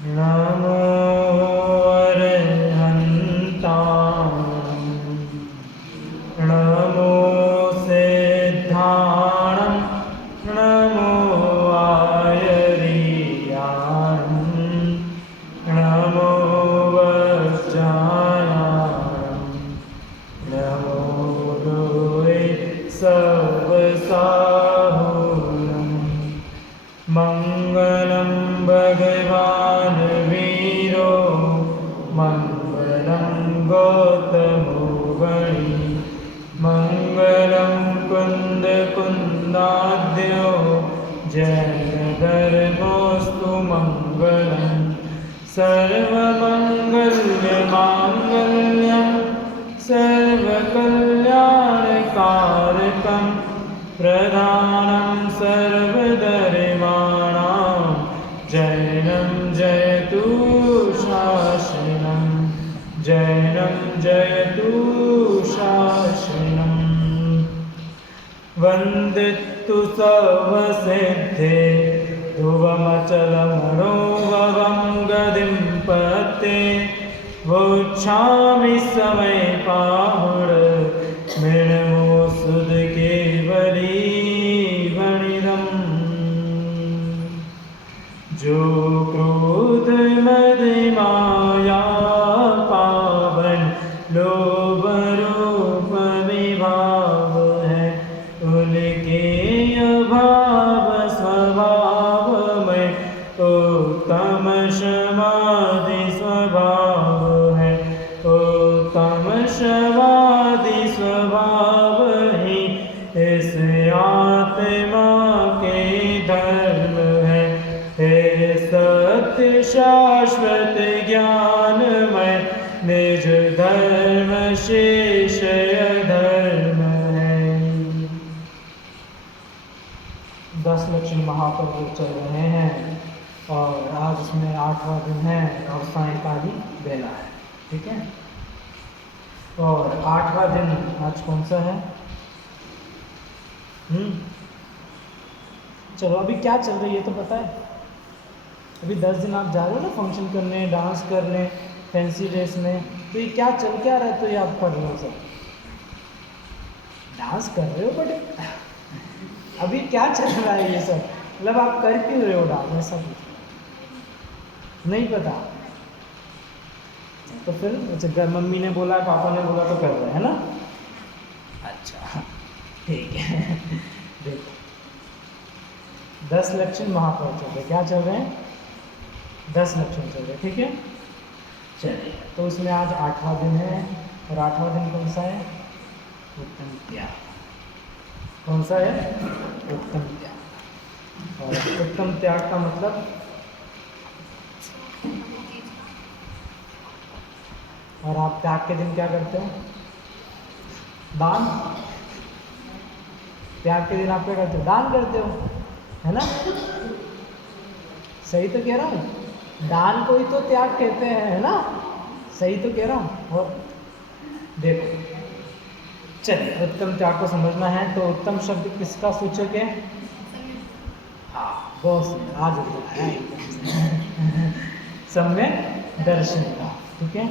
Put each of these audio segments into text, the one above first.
नमो अरहन्तां नमो सिद्धाणं नमो आयर्याणं नमो वज्रायाणं नमो लोये सवसाहुरं मङ्गलं भगवान् वीरो मङ्गलं गौतमो गणी मङ्गलं कुन्दकुन्दाद्यो जैनधर्मोऽस्तु मङ्गलं सर्वमङ्गल्यमाङ्गल्यं सर्वकल्याणकारकं प्रधानं सर्वधर्माणां जैनं जयतु शासनं जैनं जयतु शासनं वन्दितु सर्वसिद्धे ध्रुवमचलमनोभवं गतिं पते वोच्छामि समयपाहुर मृणमो सुधकेवली वणिदम् जो क्रोध मद माया पावन लोभ रूप विभाव है उनके अभाव स्वभाव में उत्तम समाधि स्वभाव है उत्तम समाधि स्वभाव ही इस आत्मा के धर्म है हे सत्य शाश्वत ज्ञानमय निज धर्म शेष धर्म है। 10 लक्षण महापर्व चल रहे हैं और आज इसमें 8वां दिन है और सायंकालीन बेला है। ठीक है, और 8वां दिन आज कौन सा है? चलो अभी क्या चल रही है तो पता है? अभी 10 दिन आप जा रहे हो ना फंक्शन करने, डांस करने, फैंसी ड्रेस में, तो ये क्या चल क्या रहा है? तो ये आप पढ़ रहे हो, सब डांस कर रहे हो, बट अभी क्या चल रहा है ये सब? मतलब आप कर क्यों रहे हो डांस? ऐसा कुछ नहीं पता तो फिर अच्छा, मम्मी ने बोला, पापा ने बोला तो कर रहे हैं ना? अच्छा ठीक है। देखो 10 लक्षण महापर्व चल रहे, क्या चल रहे हैं? 10 लक्षण चल रहे, ठीक है। चलिए, तो इसमें आज 8वां दिन है और 8वां दिन कौन सा है? उत्तम त्याग। कौन सा है? उत्तम त्याग। और उत्तम त्याग का मतलब और आप त्याग के दिन क्या करते हो? दान। त्याग के दिन आप क्या करते हो? दान करते हो, है ना? सही तो कह रहा हूँ? दान को ही तो त्याग कहते हैं, है ना? सही तो कह रहा हूँ? और देखो, चलिए उत्तम त्याग को समझना है तो उत्तम शब्द किसका सूचक है? हाँ, बहुत सुंदर, आज है सम्यक दर्शन का। ठीक है,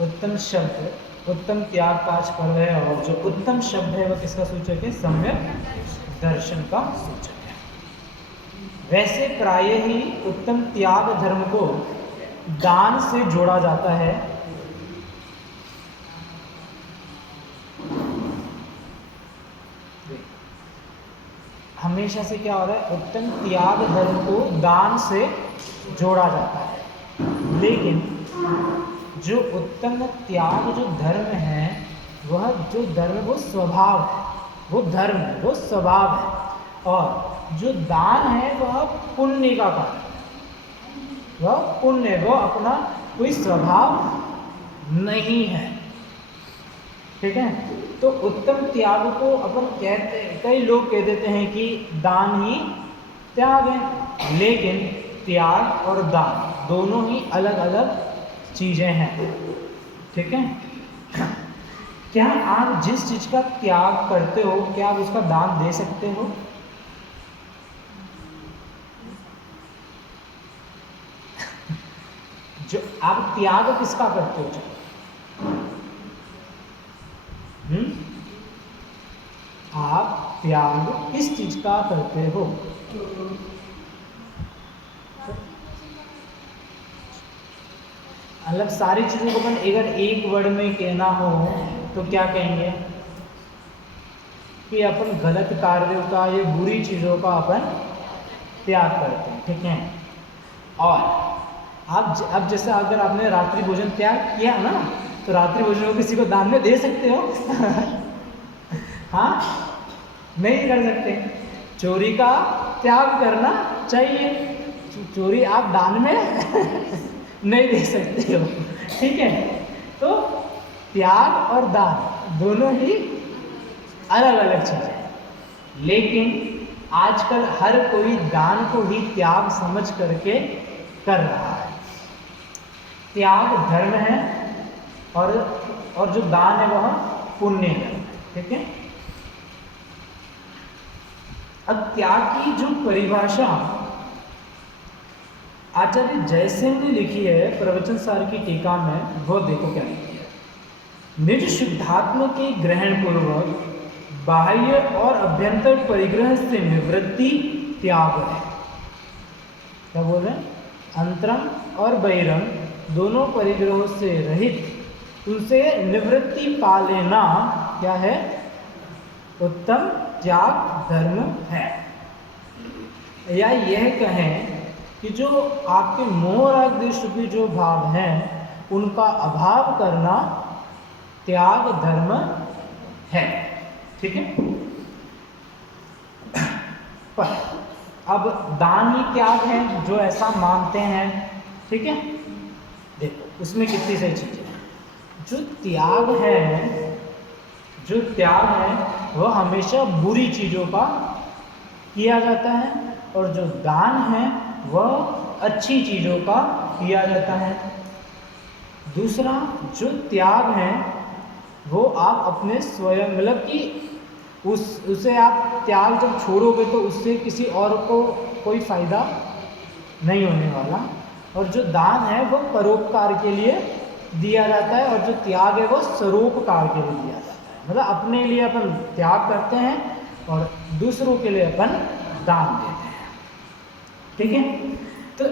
उत्तम शब्द उत्तम त्याग का आज पर्व है और जो उत्तम शब्द है वह किसका सूचक है? सम्यक दर्शन का सूचक है। वैसे प्रायः ही उत्तम त्याग धर्म को दान से जोड़ा जाता है। हमेशा से क्या हो रहा है? उत्तम त्याग धर्म को दान से जोड़ा जाता है, लेकिन जो उत्तम त्याग जो धर्म है, वह जो धर्म वो स्वभाव है, वो धर्म है, वो स्वभाव है, और जो दान है वह पुण्य का कार्य, वह पुण्य, वो अपना कोई स्वभाव नहीं है। ठीक है, तो उत्तम त्याग को अपन कहते, कई लोग कह देते हैं कि दान ही त्याग है, लेकिन त्याग और दान दोनों ही अलग अलग चीज़ें हैं। ठीक है, क्या आप जिस चीज़ का त्याग करते हो क्या आप उसका दान दे सकते हो? आप त्याग किसका करते हो? आप त्याग किस चीज का करते हो? मतलब सारी चीजों को अपन अगर एक वर्ड में कहना हो तो क्या कहेंगे? कि अपन गलत कार्यों का या बुरी चीजों का अपन त्याग करते हैं, ठीक है। और अब जैसे अगर आपने रात्रि भोजन त्याग किया ना, तो रात्रि भोजन को किसी को दान में दे सकते हो? हाँ, नहीं कर सकते। चोरी का त्याग करना चाहिए, चोरी आप दान में नहीं दे सकते हो, ठीक है। तो त्याग और दान दोनों ही अलग अलग चीज़ है, लेकिन आजकल हर कोई दान को ही त्याग समझ करके कर रहा है। त्याग धर्म है और जो दान है वह पुण्य है, ठीक है। अब त्याग की जो परिभाषा आचार्य जयसेन ने लिखी है प्रवचन सार की टीका में, वो देखो क्या लिखी है। निज शुद्धात्म के ग्रहण पूर्वक बाह्य और अभ्यंतर परिग्रह से निवृत्ति त्याग है। क्या बोल रहे हैं? अंतरंग और बहिरंग दोनों परिग्रहों से रहित उनसे निवृत्ति पा लेना क्या है? उत्तम त्याग धर्म है। या यह कहें कि जो आपके मोह राग द्वेष रूपी जो भाव हैं उनका अभाव करना त्याग धर्म है, ठीक है। पर अब दान ही त्याग है जो ऐसा मानते हैं, ठीक है। देखो उसमें कितनी सही चीजें हैं। जो त्याग है वह हमेशा बुरी चीजों का किया जाता है, और जो दान है वह अच्छी चीजों का किया जाता है। दूसरा, जो त्याग है वो आप अपने स्वयं, मतलब कि उसे आप त्याग जब छोड़ोगे तो उससे किसी और को कोई फायदा नहीं होने वाला। और जो दान है वो परोपकार के लिए दिया जाता है, और जो त्याग है वो सरोपकार के लिए दिया जाता है। मतलब अपने लिए अपन त्याग करते हैं और दूसरों के लिए अपन दान देते हैं, ठीक है। तो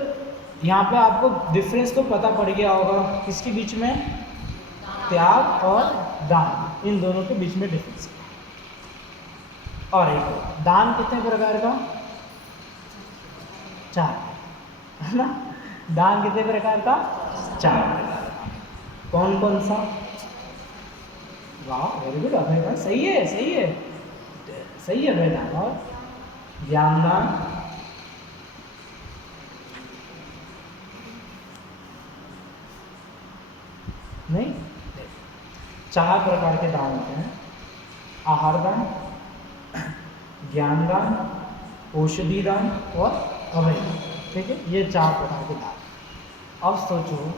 यहाँ पे आपको डिफरेंस तो पता पड़ गया होगा किसके बीच में? त्याग और दान, इन दोनों के बीच में डिफरेंस है। और एक दान कितने प्रकार का? 4, है ना। दान कितने प्रकार का? 4 प्रकार का। कौन कौन सा? वाह, वेरी गुड अभय भाई, सही है सही है सही है अभय दान। और ज्ञान दान, नहीं, 4 प्रकार के दान होते हैं। आहार दान, ज्ञान दान, औषधि दान और अभय दान, ठीक है। ये 4 प्रकार के दान। अब सोचो,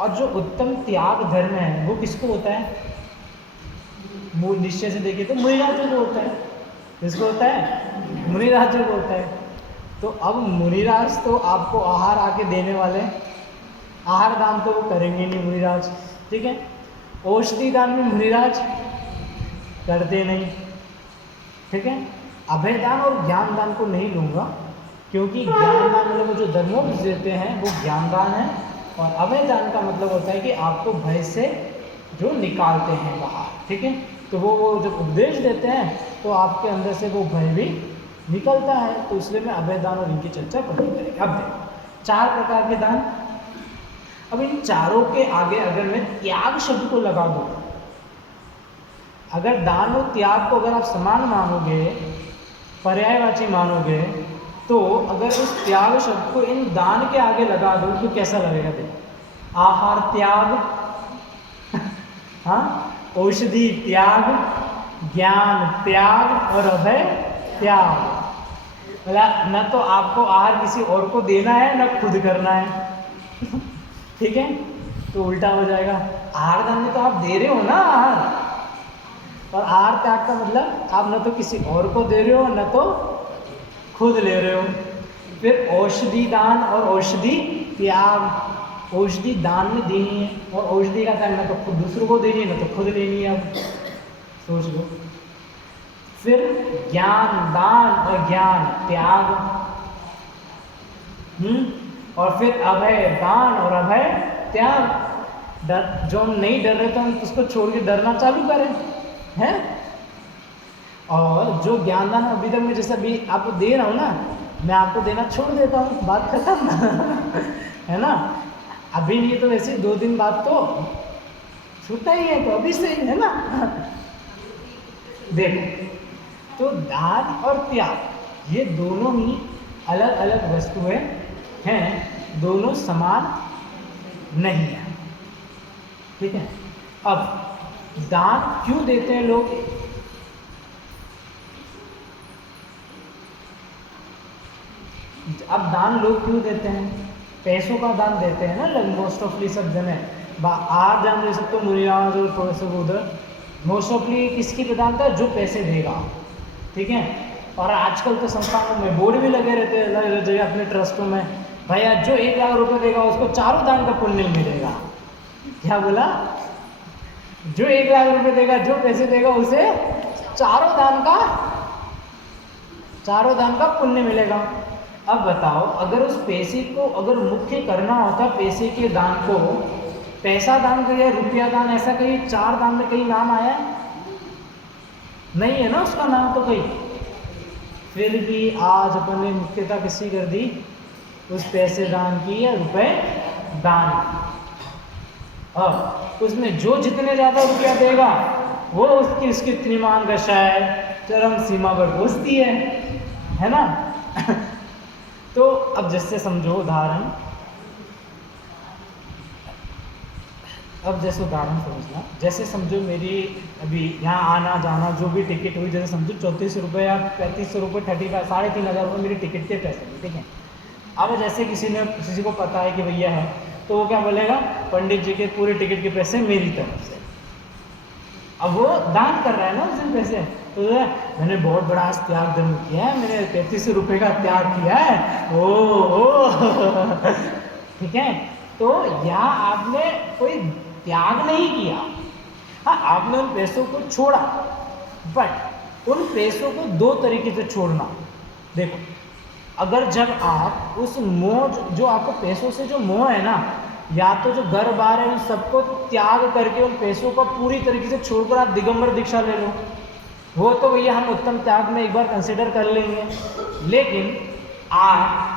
और जो उत्तम त्याग धर्म है वो किसको होता है? मूल निश्चय से देखें तो मुनिराजों को होता है। किसको होता है? मुनिराजों को होता है। तो अब मुनिराज तो आपको आहार आके देने वाले, आहार दान तो वो करेंगे नहीं मुनिराज, ठीक है। औषधि दान में मुनिराज करते नहीं, ठीक है। अभय दान और ज्ञान दान को नहीं लूँगा, क्योंकि ज्ञान दान मतलब जो धर्मोपदेश देते हैं वो ज्ञान दान है, और अभय दान का मतलब होता है कि आपको भय से जो निकालते हैं बाहर, ठीक है। तो वो जब उपदेश देते हैं तो आपके अंदर से वो भय भी निकलता है। तो इसलिए मैं अभय दान और इनकी चर्चा नहीं करेंगे। अब देखो 4 प्रकार के दान। अब इन चारों के आगे अगर मैं त्याग शब्द को लगा दूँ, अगर दान और त्याग को अगर आप समान मानोगे, पर्यायवाची मानोगे, तो अगर उस त्याग शब्द को इन दान के आगे लगा दूँ तो कैसा लगेगा? देखो, आहार त्याग, हाँ, औषधि त्याग, ज्ञान त्याग और अभय त्याग। मतलब न तो आपको आहार किसी और को देना है न खुद करना है, ठीक है। तो उल्टा हो जाएगा। आहार दान में तो आप दे रहे हो ना आहार, और आहार त्याग का मतलब आप न तो किसी और को दे रहे हो न तो खुद ले रहे हो। फिर औषधि दान और औषधि त्याग, औषधि दान में देनी है, और औषधि का टाइम ना तो खुद दूसरों को देनी है ना तो खुद लेनी है। अब सोच लो। फिर ज्ञान दान और ज्ञान त्याग, और फिर अभय दान और अभय त्याग। जो हम नहीं डर रहे तो हम उसको छोड़ के डरना चालू करें, हैं? और जो ज्ञान दान अभी तक मैं जैसा भी आपको दे रहा हूँ ना, मैं आपको देना छोड़ देता हूँ, बात खत्म। है ना? अभी नहीं तो वैसे 2 दिन बाद तो छूटा ही है, तो अभी से ही, है ना? देखो, तो दान और त्याग ये दोनों ही अलग अलग वस्तुएं हैं, दोनों समान नहीं है। ठीक है? अब दान क्यों देते हैं लोग? अब दान लोग क्यों देते हैं? पैसों का दान देते हैं ना लोग, मोस्ट ऑफली सब जने आज जान दे सकते हो, मुनिराज और थोड़े से उधर मोस्ट ऑफली किसकी प्रधानता है? जो पैसे देगा। ठीक है? और आजकल तो संस्थानों में बोर्ड भी लगे रहते हैं अलग अलग जगह अपने ट्रस्टों में, भैया जो 1 लाख रुपए देगा उसको चारों दान का पुण्य मिलेगा। क्या बोला? जो 1 लाख रुपए देगा, जो पैसे देगा, उसे चारों दान का पुण्य मिलेगा। अब बताओ, अगर उस पैसे को अगर मुख्य करना होता, पैसे के दान को, पैसा दान करिए, रुपया दान, ऐसा कहीं 4 दान में कहीं नाम आया नहीं है ना उसका नाम तो कहीं। फिर भी आज अपन ने मुख्यता किसी कर दी? उस पैसे दान की या रुपए दान। अब उसमें जो जितने ज़्यादा रुपया देगा वो उसकी त्रिमान दशाएं चरम सीमा पर पहुँचती है ना? तो अब जैसे समझो उदाहरण, समझना, जैसे समझो मेरी अभी यहाँ आना जाना जो भी टिकट हुई, जैसे समझो 3400 रुपये या 3500 रुपये, 3,500 रुपये मेरी टिकट के पैसे हैं। ठीक है? अब जैसे किसी को पता है कि भैया है, तो वो क्या बोलेगा? पंडित जी के पूरे टिकट के पैसे मेरी तरफ से। अब वो दान कर रहा है ना उस दिन पैसे, तो मैंने बहुत बड़ा त्याग धर्म किया है, मैंने 3300 रुपये का त्याग किया है। ओ ठीक है? तो यहाँ आपने कोई त्याग नहीं किया, हाँ आपने उन पैसों को छोड़ा, बट उन पैसों को 2 तरीके से छोड़ना। देखो, अगर जब आप उस मोह, जो आपको पैसों से जो मोह है ना, या तो जो घर बार है उन सबको त्याग करके उन पैसों को पूरी तरीके से छोड़कर आप दिगंबर दीक्षा ले लो, वो तो भैया हम उत्तम त्याग में एक बार कंसिडर कर लेंगे। लेकिन आप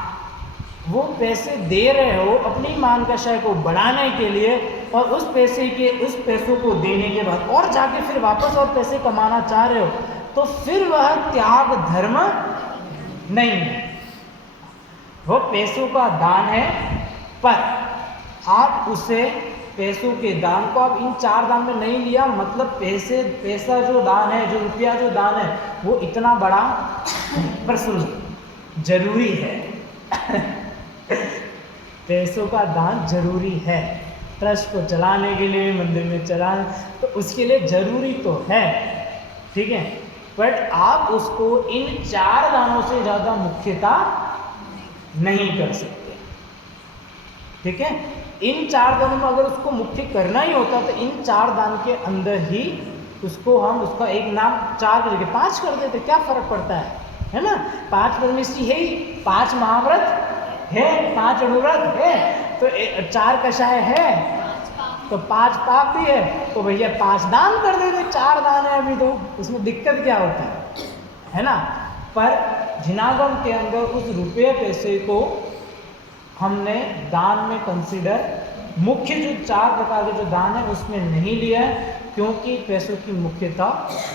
वो पैसे दे रहे हो अपनी मानकशाय को बढ़ाने के लिए, और उस पैसों को देने के बाद और जाके फिर वापस और पैसे कमाना चाह रहे हो, तो फिर वह त्याग धर्म नहीं है, वो पैसों का दान है। पर आप उसे पैसों के दान को आप इन 4 दान में नहीं लिया, मतलब पैसा जो दान है, जो रुपया जो दान है, वो इतना बड़ा पर सुन जरूरी है। पैसों का दान जरूरी है, ट्रस्ट को चलाने के लिए, मंदिर में चलाने, तो उसके लिए जरूरी तो है। ठीक है? बट आप उसको इन 4 दानों से ज़्यादा मुख्यता नहीं कर सकते। ठीक है? इन 4 दानों में अगर उसको मुख्य करना ही होता तो इन 4 दान के अंदर ही उसको हम उसका एक नाम 4 की जगह 5 कर देते, क्या फर्क पड़ता है ना? 5 परमेष्ठी है ही, 5 महाव्रत है, 5 अनुव्रत है, तो 4 कषाय है, तो 5 पाप भी है, तो भैया 5 दान कर देते, 4 दान है अभी, तो उसमें दिक्कत क्या होता है ना? पर जिनागम के अंदर उस रुपये पैसे को हमने दान में कंसीडर, मुख्य जो 4 प्रकार के जो दान है उसमें नहीं लिया है, क्योंकि पैसों की मुख्यता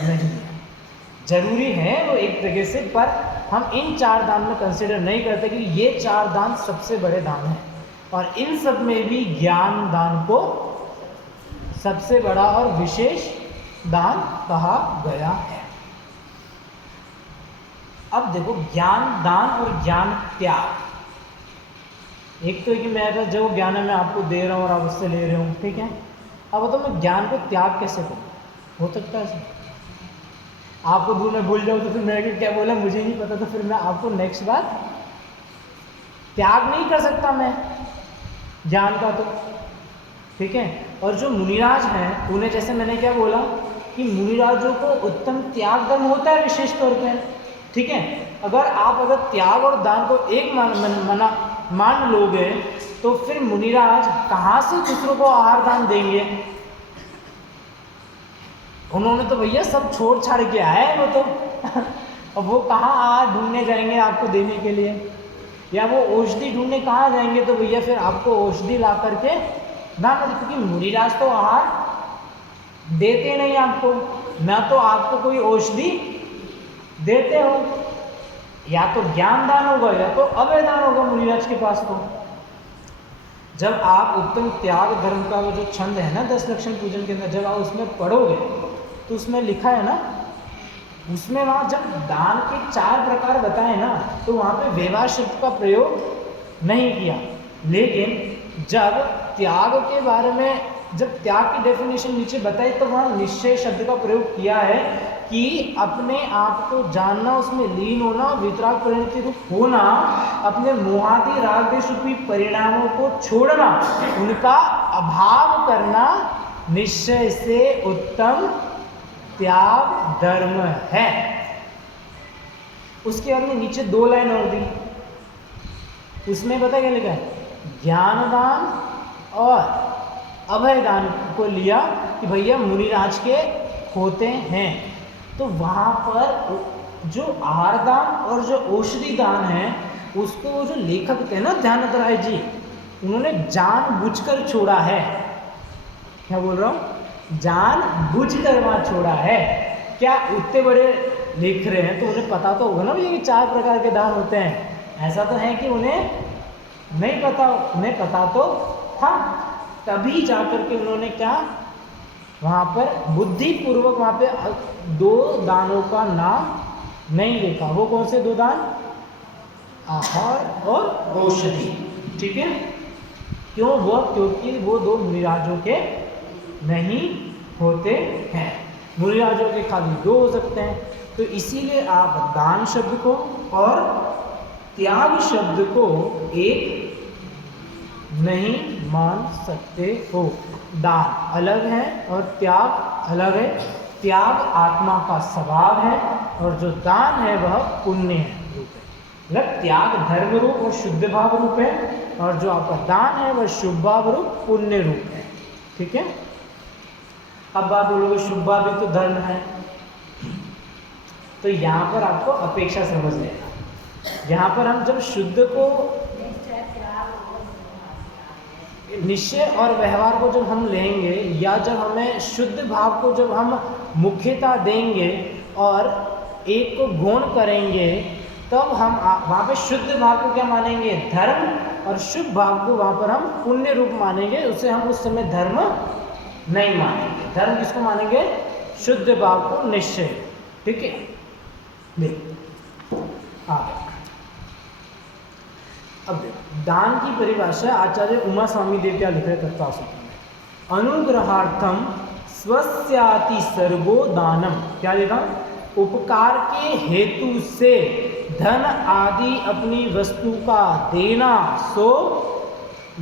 नहीं है। जरूरी है वो एक जगह से, पर हम इन 4 दान में कंसीडर नहीं करते कि ये 4 दान सबसे बड़े दान हैं, और इन सब में भी ज्ञान दान को सबसे बड़ा और विशेष दान कहा गया है। अब देखो, ज्ञान दान और ज्ञान त्याग, एक तो है कि मेरा जो ज्ञान है मैं आपको दे रहा हूँ और आप उससे ले रहे हो, ठीक है? अब तो मैं ज्ञान को त्याग कैसे करूँ? हो सकता है आपको दूर में भूल जाऊँ तो फिर मेरे क्या बोला मुझे नहीं पता, तो फिर मैं आपको नेक्स्ट बार त्याग नहीं कर सकता मैं, ज्ञान का तो, ठीक है। और जो मुनिराज हैं उन्हें, जैसे मैंने क्या बोला कि मुनिराजों को उत्तम त्याग धर्म होता है विशेष तौर पे, ठीक है। अगर त्याग और दान को एक मान लोगे तो फिर मुनिराज कहाँ से दूसरों को आहार दान देंगे? उन्होंने तो भैया सब छोड़ छाड़ के आए वो तो अब वो कहाँ आहार ढूंढने जाएंगे आपको देने के लिए, या वो औषधि ढूंढने कहाँ जाएंगे? तो भैया फिर आपको औषधि ला करके दान, क्योंकि मुनिराज तो आहार देते नहीं आपको, ना तो आपको कोई औषधि देते हो, या तो ज्ञान दान होगा या तो अभय दान होगा मुनिराज के पास। तो जब आप उत्तम त्याग धर्म का वो जो छंद है ना 10 लक्षण पूजन के अंदर, जब आप उसमें पढ़ोगे तो उसमें लिखा है ना, उसमें वहाँ जब दान के 4 प्रकार बताए ना, तो वहाँ पे व्यवहार शब्द का प्रयोग नहीं किया। लेकिन जब त्याग के बारे में, जब त्याग की डेफिनेशन नीचे बताई, तो वहाँ निश्चय शब्द का प्रयोग किया है कि अपने आप को जानना, उसमें लीन होना, वितराग परिणति रूप होना, अपने मोहादि राग देश रूपी परिणामों को छोड़ना, उनका अभाव करना निश्चय से उत्तम त्याग धर्म है। उसके बाद में नीचे 2 लाइन और दी, उसमें पता क्या लिखा है? ज्ञान दान और अभय दान को लिया कि भैया मुनिराज के होते हैं। तो वहाँ पर जो आहार दान और जो औषधि दान है, उसको वो जो लेखक थे ना ध्यानंद राय जी, उन्होंने जानबूझकर छोड़ा है। क्या बोल रहा हूँ? जानबूझकर वहाँ छोड़ा है। क्या उतने बड़े लिख रहे हैं तो उन्हें पता तो होगा ना भैया कि 4 प्रकार के दान होते हैं। ऐसा तो है कि उन्हें नहीं पता, उन्हें पता तो था, तभी जाकर के उन्होंने क्या वहाँ पर बुद्धिपूर्वक वहाँ पे 2 दानों का नाम नहीं लिखा। वो कौन से 2 दान? आहार और औषधि, ठीक है। क्यों? क्योंकि वो 2 मुनिराजों के नहीं होते हैं। मुनिराजों के खाली 2 हो सकते हैं। तो इसीलिए आप दान शब्द को और त्याग शब्द को एक नहीं मान सकते हो। दान अलग है और त्याग अलग है। त्याग आत्मा का स्वभाव है और जो दान है वह पुण्य रूप है। मतलब त्याग धर्म रूप और शुद्ध भाव रूप है, और जो आपका दान है वह शुभ भाव रूप पुण्य रूप है, ठीक है। अब आप बोलोगे शुभ भाव भी तो धर्म है, तो यहाँ पर आपको अपेक्षा समझ लेना। यहाँ पर हम जब शुद्ध को, निश्चय और व्यवहार को जब हम लेंगे, या जब हमें शुद्ध भाव को जब हम मुख्यता देंगे और एक को गौण करेंगे, तब हम वहाँ पे शुद्ध भाव को क्या मानेंगे? धर्म, और शुभ भाव को वहाँ पर हम पुण्य रूप मानेंगे। उसे हम उस समय धर्म नहीं मानेंगे। धर्म किसको मानेंगे? शुद्ध भाव को, निश्चय, ठीक है। अब दान की परिभाषा आचार्य उमा स्वामी देव क्या लिख रहे तत्वसूत्र में? अनुग्रहार्थम स्वस्याति सर्गो दानम। क्या लिखा? उपकार के हेतु से धन आदि अपनी वस्तु का देना सो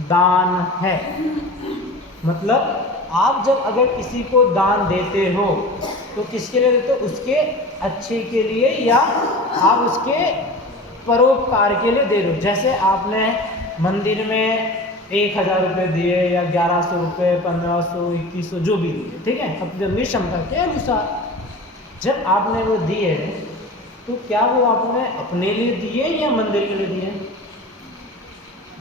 दान है। मतलब आप जब अगर किसी को दान देते हो तो किसके लिए देते हो? उसके अच्छे के लिए, या आप उसके परोपकार के लिए दे रहे हो। जैसे आपने मंदिर में 1000 रुपये दिए, या 1100 रुपये, 1500, 2100 जो भी दिए, ठीक है, अपनी क्षमता के अनुसार जब आपने वो दिए, तो क्या वो आपने अपने लिए दिए या मंदिर के लिए दिए?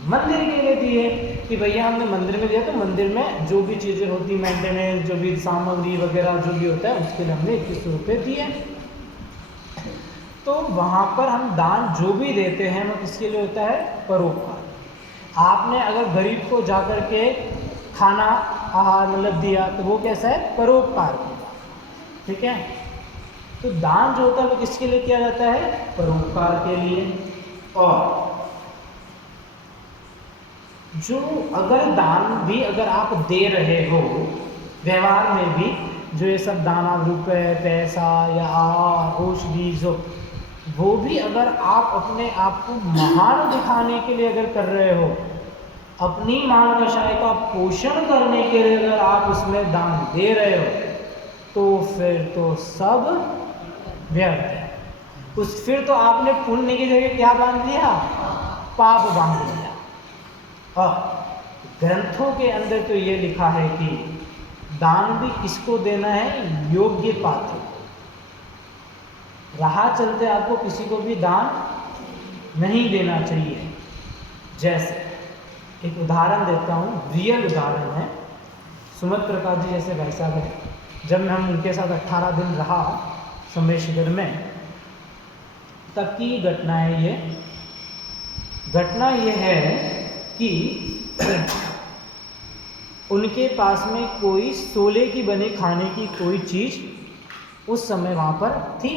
मंदिर के लिए दिए कि भैया हमने मंदिर में दिया, तो मंदिर में जो भी चीज़ें होती, मेंटेनेंस, जो भी सामग्री वगैरह जो भी होता है, उसके लिए हमने 2100 रुपये दिए। तो वहाँ पर हम दान जो भी देते हैं वो किसके लिए होता है? परोपकार। आपने अगर गरीब को जाकर के खाना आहार मतलब दिया, तो वो कैसा है? परोपकार किया, ठीक है। तो दान जो होता है वो किसके लिए किया जाता है? परोपकार के लिए। और जो अगर दान भी अगर आप दे रहे हो, व्यवहार में भी जो ये सब दाना, रुपए, पैसा या औषधि, जो वो भी अगर आप अपने आप को महान दिखाने के लिए अगर कर रहे हो, अपनी मानवशाही का पोषण करने के लिए अगर आप उसमें दान दे रहे हो तो फिर तो सब व्यर्थ है। फिर तो आपने पुण्य की जगह क्या बांध लिया, पाप बांध लिया। और ग्रंथों के अंदर तो ये लिखा है कि दान भी किसको देना है, योग्य पात्र को। राह चलते आपको किसी को भी दान नहीं देना चाहिए। जैसे एक उदाहरण देता हूँ, रियल उदाहरण है। सुमत प्रकाश जी जैसे भाई साहब हैं, जब हम उनके साथ 18 दिन रहा समय शिविर में, तब की घटना है ये। घटना ये है कि उनके पास में कोई सोले की बनी खाने की कोई चीज़ उस समय वहाँ पर थी।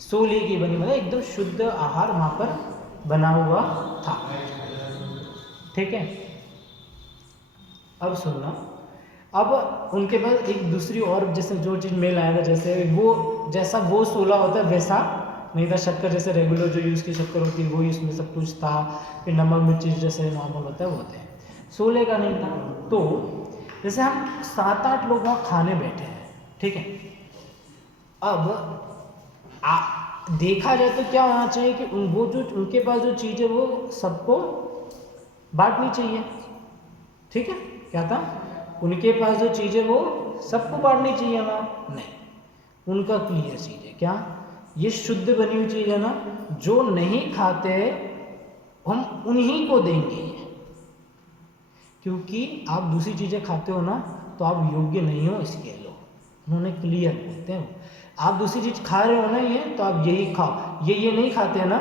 सोले की बनी मतलब एकदम शुद्ध आहार वहाँ पर बना हुआ था। ठीक है, अब सुनना। अब उनके पास एक दूसरी और जैसे जो चीज़ मेल आया था, जैसे वो जैसा वो सोला होता है वैसा नहीं था। शक्कर जैसे रेगुलर जो यूज़ की शक्कर होती है वही उसमें सब कुछ था। फिर नमक मिर्ची जैसे नॉर्मल होता है वो होते हैं, सोले का नहीं था। तो जैसे हम 7-8 लोग वहाँ खाने बैठे हैं, ठीक है। अब देखा जाए तो क्या होना चाहिए कि वो जो उनके पास जो चीज़ है वो सबको बांटनी चाहिए। ठीक है, क्या था, उनके पास जो चीज़ है वो सबको बांटनी चाहिए ना, नहीं। उनका क्लियर चीज़ है क्या, ये शुद्ध बनी हुई चीज़ है ना, जो नहीं खाते हम उन्हीं को देंगे। क्योंकि आप दूसरी चीज़ें खाते हो ना तो आप योग्य नहीं हो इसके लिए। उन्होंने क्लियर बोलते हैं, आप दूसरी चीज़ खा रहे हो ना ये, तो आप यही खाओ। ये नहीं खाते ना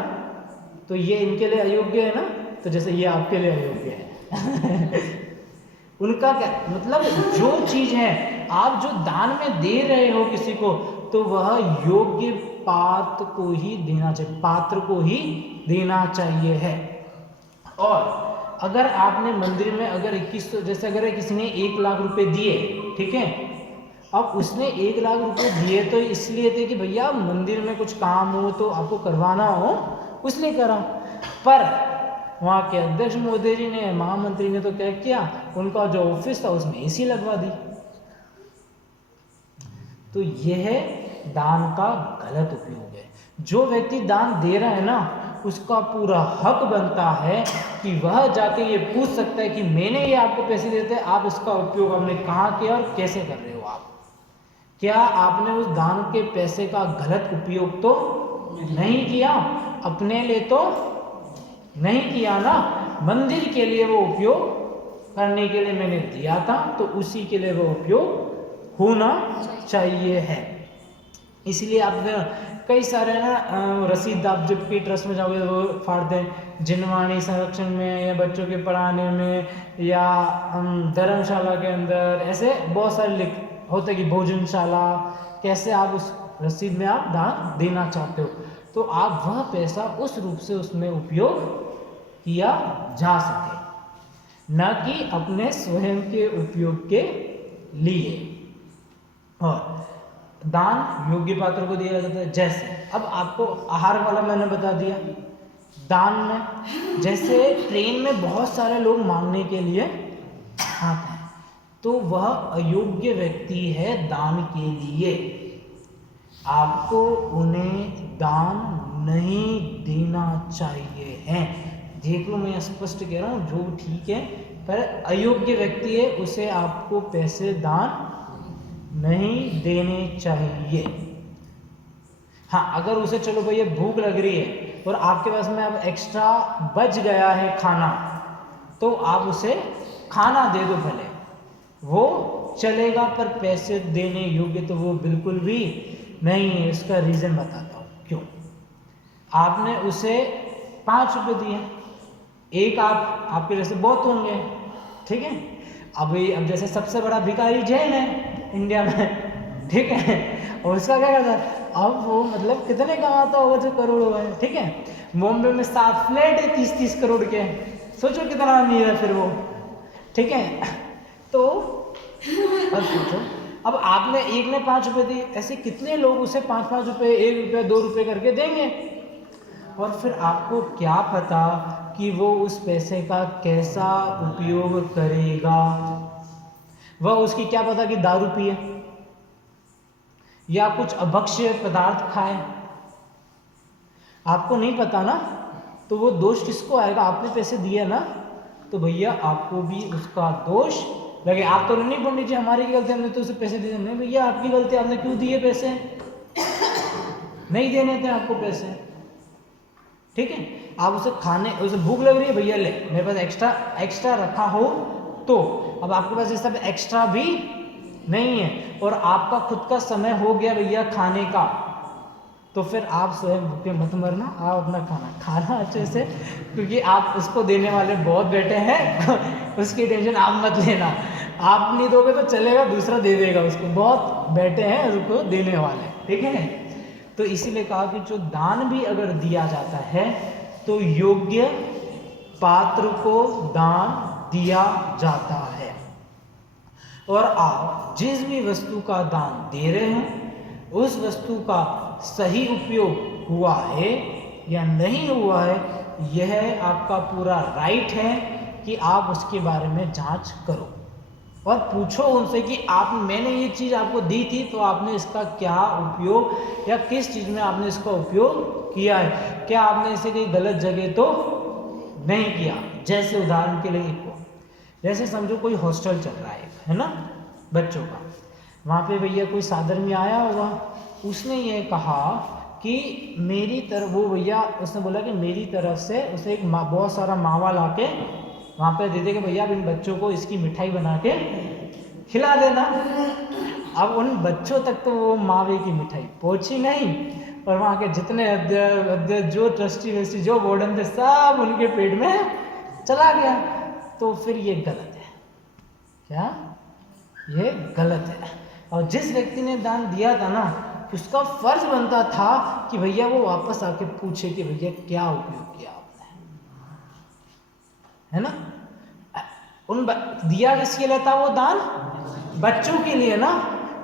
तो ये इनके लिए अयोग्य है ना, तो जैसे ये आपके लिए अयोग्य है। उनका क्या मतलब, जो चीज़ है आप जो दान में दे रहे हो किसी को, तो वह योग्य पात्र को ही देना चाहिए, पात्र को ही देना चाहिए है। और अगर आपने मंदिर में अगर 21, जैसे अगर किसी ने 1 लाख रुपए दिए, ठीक है, अब उसने 1 लाख रुपए दिए तो इसलिए थे कि भैया मंदिर में कुछ काम हो तो आपको करवाना हो, उसने करा। पर वहाँ के अध्यक्ष मोदी जी ने, महामंत्री ने तो क्या किया, उनका जो ऑफिस था उसमें एसी लगवा दी। तो यह दान का गलत उपयोग है। जो व्यक्ति दान दे रहा है ना, उसका पूरा हक बनता है कि वह जाके ये पूछ सकता है कि मैंने ये आपको पैसे देते, आप इसका उपयोग आपने कहाँ किया और कैसे कर रहे हो आप। क्या आपने उस दान के पैसे का गलत उपयोग तो नहीं किया, अपने लिए तो नहीं किया ना, मंदिर के लिए वो उपयोग करने के लिए मैंने दिया था, तो उसी के लिए वो उपयोग होना चाहिए है। इसलिए आप कई सारे ना रसीद आप जब भी ट्रस्ट में जाओगे वो फाड़ते हैं, जिनवाणी संरक्षण में या बच्चों के पढ़ाने में या धर्मशाला के अंदर, ऐसे बहुत सारे होते कि भोजनशाला, कैसे आप उस रसीद में आप दान देना चाहते हो, तो आप वह पैसा उस रूप से उसमें उपयोग किया जा सके, न कि अपने स्वयं के उपयोग के लिए। और दान योग्य पात्र को दिया जाता है। जैसे अब आपको आहार वाला मैंने बता दिया, दान में जैसे ट्रेन में बहुत सारे लोग मांगने के लिए आते हैं, तो वह अयोग्य व्यक्ति है दान के लिए। आपको उन्हें दान नहीं देना चाहिए है। देख लो, मैं स्पष्ट कह रहा हूँ, जो ठीक है, पर अयोग्य व्यक्ति है उसे आपको पैसे दान नहीं देने चाहिए। हाँ, अगर उसे चलो भैया भूख लग रही है और आपके पास में अब एक्स्ट्रा बच गया है खाना, तो आप उसे खाना दे दो भले, वो चलेगा, पर पैसे देने योग्य तो वो बिल्कुल भी नहीं है। इसका रीज़न बताता हूँ क्यों। आपने उसे 5 रुपये दिए, एक आपके जैसे बहुत होंगे, ठीक है। अब जैसे सबसे बड़ा भिखारी जैन है इंडिया में, ठीक है, और उसका क्या करता है, अब वो मतलब कितने कमाता होगा, जो करोड़ों है, ठीक है। बॉम्बे में 7 फ्लैट है 30-30 करोड़ के, सोचो कितना अमीर है फिर वो, ठीक है। तो अब सोचो, अब आपने एक ने 5 रुपये दिए, ऐसे कितने लोग उसे 5-5 रुपये, 1 रुपया, 2 रुपये करके देंगे। और फिर आपको क्या पता कि वो उस पैसे का कैसा उपयोग करेगा। वह उसकी क्या पता कि दारू पिए या कुछ अभक्ष्य पदार्थ खाए, आपको नहीं पता ना, तो वो दोष किसको आएगा? आपने पैसे दिए ना, तो भैया आपको भी उसका दोष लगे। आप तो नहीं पंडित जी हमारी गलती, हमने तो उसे पैसे दिए। नहीं भैया आपकी गलती, आपने क्यों दिए पैसे? नहीं देने थे आपको पैसे, ठीक है। आप उसे खाने, उसे भूख लग रही है, भैया ले, मेरे पास एक्स्ट्रा रखा हो तो। अब आपके पास ये सब एक्स्ट्रा भी नहीं है और आपका खुद का समय हो गया भैया खाने का, तो फिर आप स्वयं भूखे मत मरना, आप अपना खाना अच्छे से, क्योंकि आप उसको देने वाले बहुत बैठे हैं उसकी टेंशन आप मत लेना। आप नहीं दोगे तो चलेगा, दूसरा दे देगा, उसको बहुत बैठे हैं उसको देने वाले, ठीक है। तो इसीलिए कहा कि जो दान भी अगर दिया जाता है तो योग्य पात्र को दान दिया जाता है। और आप जिस भी वस्तु का दान दे रहे हो उस वस्तु का सही उपयोग हुआ है या नहीं हुआ है, यह आपका पूरा राइट है कि आप उसके बारे में जांच करो और पूछो उनसे कि आप, मैंने ये चीज़ आपको दी थी तो आपने इसका क्या उपयोग या किस चीज़ में आपने इसका उपयोग किया है, क्या आपने इसे कहीं गलत जगह तो नहीं किया। जैसे उदाहरण के लिए जैसे समझो कोई हॉस्टल चल रहा है ना बच्चों का, वहाँ पे भैया कोई साधर्मी आया होगा, उसने ये कहा कि मेरी तरफ, वो भैया उसने बोला कि मेरी तरफ से उसे एक बहुत सारा मावा ला के वहाँ पे दे दे कि भैया इन बच्चों को इसकी मिठाई बना के खिला देना। अब उन बच्चों तक तो वो मावे की मिठाई पहुँची नहीं और वहाँ के जितने अध्यक्ष जो ट्रस्टी वेस्टी जो वार्डन थे सब उनके पेट में चला गया। तो फिर ये गलत है, क्या ये गलत है। और जिस व्यक्ति ने दान दिया था ना, उसका फर्ज बनता था कि भैया वो वापस आके पूछे कि भैया क्या उपयोग किया आपने, है ना। दिया किसके लिए था वो दान? बच्चों के लिए ना,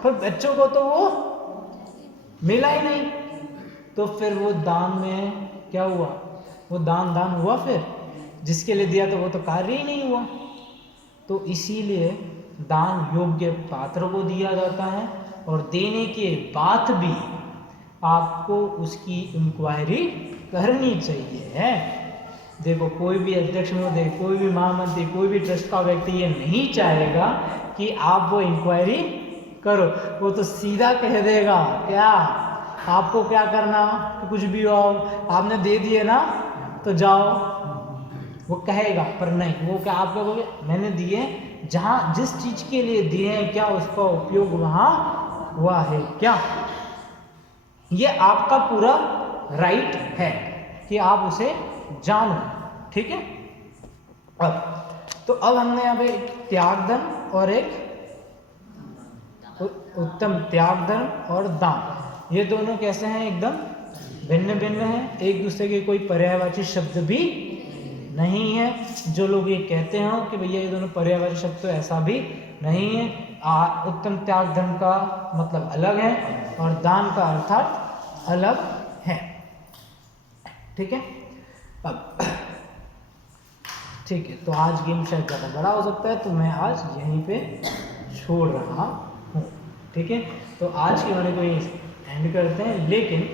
पर बच्चों को तो वो मिला ही नहीं, तो फिर वो दान में क्या हुआ? वो दान हुआ, फिर जिसके लिए दिया तो वो तो कार्य ही नहीं हुआ। तो इसीलिए दान योग्य पात्र को दिया जाता है और देने के बाद भी आपको उसकी इंक्वायरी करनी चाहिए है। देखो कोई भी अध्यक्ष महोदय, कोई भी महामंत्री, कोई भी ट्रस्ट का व्यक्ति ये नहीं चाहेगा कि आप वो इंक्वायरी करो, वो तो सीधा कह देगा क्या आपको क्या करना, कुछ भी हो आपने दे दिए ना तो जाओ, वो कहेगा। पर नहीं, वो क्या आप कहोगे मैंने दिए, जहाँ जिस चीज के लिए दिए हैं क्या उसका उपयोग वहां हुआ है क्या? ये आपका पूरा राइट है कि आप उसे जानो, ठीक है। अब हमने यहाँ पे त्याग धर्म और एक उत्तम त्याग धर्म और दान, ये दोनों कैसे हैं? एकदम भिन्न भिन्न हैं, एक दूसरे के कोई पर्यायवाची शब्द भी नहीं है। जो लोग ये कहते हो कि भैया ये दोनों पर्यायवाची शब्द, तो ऐसा भी नहीं है। उत्तम त्याग धर्म का मतलब अलग है और दान का अर्थात अलग है, ठीक है। अब ठीक है, तो आज गेम शायद ज़्यादा बड़ा हो सकता है, तो मैं आज यहीं पे छोड़ रहा हूँ, ठीक है। तो आज की वाले को एंड करते हैं, लेकिन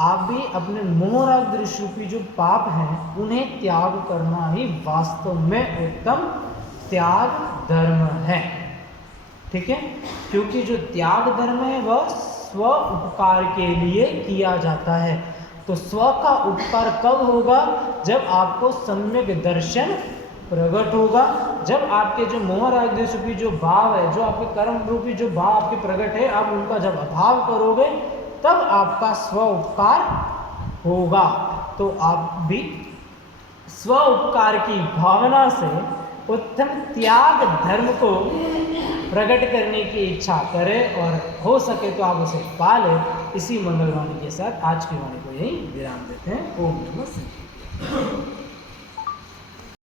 आप भी अपने मोह राग दृश्य रूपी जो पाप हैं उन्हें त्याग करना ही वास्तव में उत्तम त्याग धर्म है, ठीक है। क्योंकि जो त्याग धर्म है वह स्व उपकार के लिए किया जाता है। तो स्व का उपकार कब होगा? जब आपको सम्यक दर्शन प्रकट होगा, जब आपके जो मोह राग दृश्य रूपी जो भाव है, जो आपके कर्म रूपी जो भाव आपके प्रकट है, आप उनका जब अभाव करोगे तब आपका स्व उपकार होगा। तो आप भी स्व उपकार की भावना से उत्तम त्याग धर्म को प्रकट करने की इच्छा करें और हो सके तो आप उसे पालें। इसी मंगलवाणी के साथ आज की वाणी को यही विराम देते हैं। ओम नमः शिवाय।